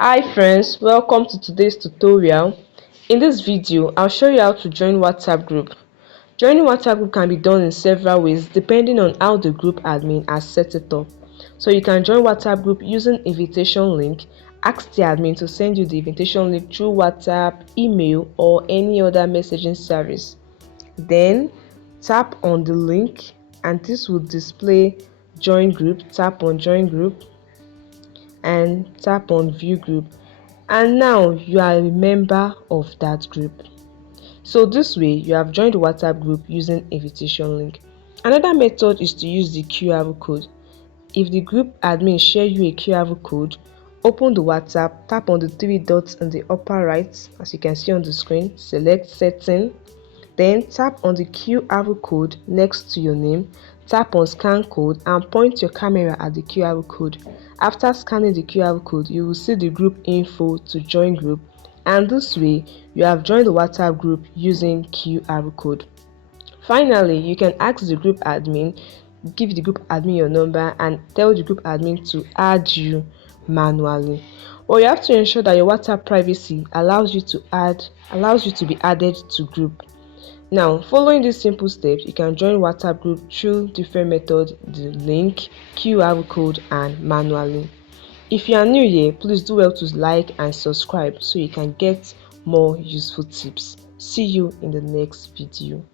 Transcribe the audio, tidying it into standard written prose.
Hi friends, welcome to today's tutorial. In this video, I'll show you how to join WhatsApp group. Joining WhatsApp group can be done in several ways depending on how the group admin has set it up. So you can join WhatsApp group using invitation link. Ask the admin to send you the invitation link through WhatsApp, email, or any other messaging service. Then tap on the link and this will display join group. Tap on join group and tap on view group, and now you are a member of that group. So this way you have joined the WhatsApp group using invitation link. Another method is to use the QR code. If the group admin share you a QR code, open the WhatsApp, tap on the three dots in the upper right as you can see on the screen, select setting, then tap on the QR code next to your name, tap on scan code and point your camera at the QR code. After scanning the QR code, you will see the group info to join group, and this way you have joined the WhatsApp group using QR code. Finally, you can ask the group admin, give the group admin your number and tell the group admin to add you manually. But you have to ensure that your WhatsApp privacy allows you to be added to group. Now, following these simple steps, you can join WhatsApp group through different methods: the link, QR code, and manually. If you are new here, please do well to like and subscribe so you can get more useful tips. See you in the next video.